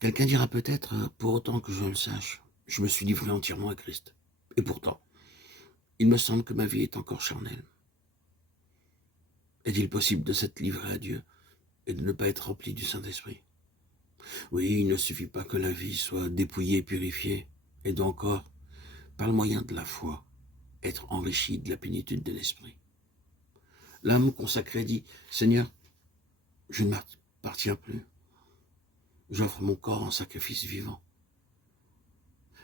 Quelqu'un dira peut-être, pour autant que je le sache, je me suis livré entièrement à Christ. Et pourtant, il me semble que ma vie est encore charnelle. Est-il possible de s'être livré à Dieu et de ne pas être rempli du Saint-Esprit? Oui, il ne suffit pas que la vie soit dépouillée et purifiée, et doit encore, par le moyen de la foi, être enrichie de la plénitude de l'Esprit. L'âme consacrée dit, Seigneur, je ne m'appartiens plus. J'offre mon corps en sacrifice vivant.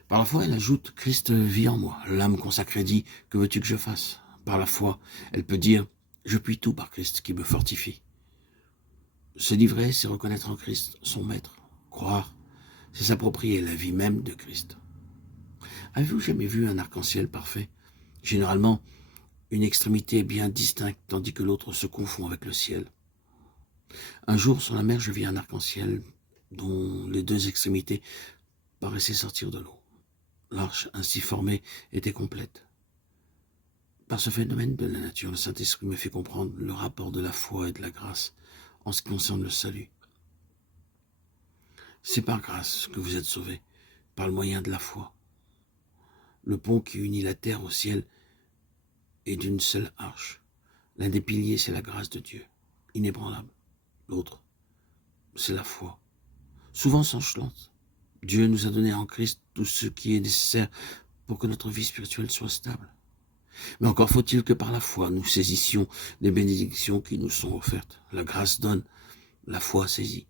Par la foi, elle ajoute, Christ vit en moi. L'âme consacrée dit, que veux-tu que je fasse? Par la foi, elle peut dire, je puis tout par Christ qui me fortifie. Se livrer, c'est reconnaître en Christ son maître. Croire, c'est s'approprier la vie même de Christ. Avez-vous jamais vu un arc-en-ciel parfait? Généralement, une extrémité est bien distincte, tandis que l'autre se confond avec le ciel. Un jour, sur la mer, je vis un arc-en-ciel dont les deux extrémités paraissaient sortir de l'eau. L'arche ainsi formée était complète. Par ce phénomène de la nature, le Saint-Esprit me fait comprendre le rapport de la foi et de la grâce en ce qui concerne le salut. C'est par grâce que vous êtes sauvés, par le moyen de la foi. Le pont qui unit la terre au ciel est d'une seule arche. L'un des piliers, c'est la grâce de Dieu, inébranlable. L'autre, c'est la foi, souvent sanchelante. Dieu nous a donné en Christ tout ce qui est nécessaire pour que notre vie spirituelle soit stable. Mais encore faut-il que par la foi, nous saisissions les bénédictions qui nous sont offertes. La grâce donne, la foi saisit.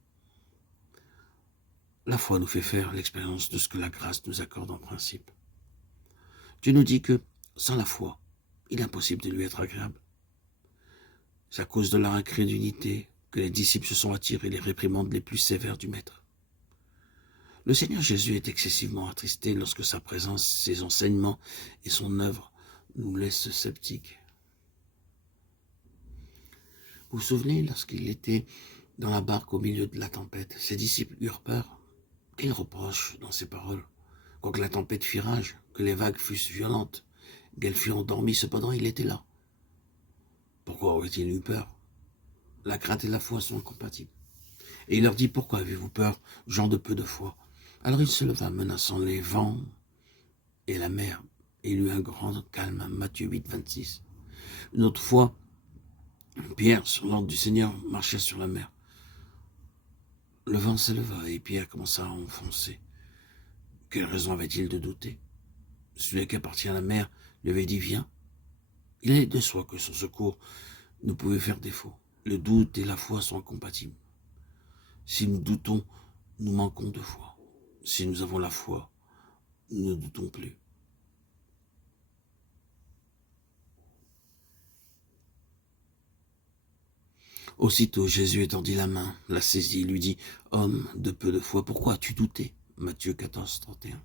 La foi nous fait faire l'expérience de ce que la grâce nous accorde en principe. Dieu nous dit que, sans la foi, il est impossible de lui être agréable. C'est à cause de leur incrédulité que les disciples se sont attirés les réprimandes les plus sévères du Maître. Le Seigneur Jésus est excessivement attristé lorsque sa présence, ses enseignements et son œuvre nous laissent sceptiques. Vous vous souvenez, lorsqu'il était dans la barque au milieu de la tempête, ses disciples eurent peur. Quel reproche dans ses paroles? Quoique la tempête fit rage, que les vagues fussent violentes, qu'elles furent endormies, cependant il était là. Pourquoi aurait-il eu peur? La crainte et la foi sont incompatibles. Et il leur dit, pourquoi avez-vous peur, gens de peu de foi? Alors il se leva, menaçant les vents et la mer, et il eut un grand calme. Matthieu 8, 26. Une autre fois, Pierre, sur l'ordre du Seigneur, marchait sur la mer. Le vent s'éleva et Pierre commença à enfoncer. Quelle raison avait-il de douter? Celui qui appartient à la mer lui avait dit, viens. Il allait de soi que son secours ne pouvait faire défaut. Le doute et la foi sont incompatibles. Si nous doutons, nous manquons de foi. Si nous avons la foi, nous ne doutons plus. Aussitôt Jésus étendit la main, la saisit, lui dit, homme de peu de foi, pourquoi as-tu douté? Matthieu 14, 31.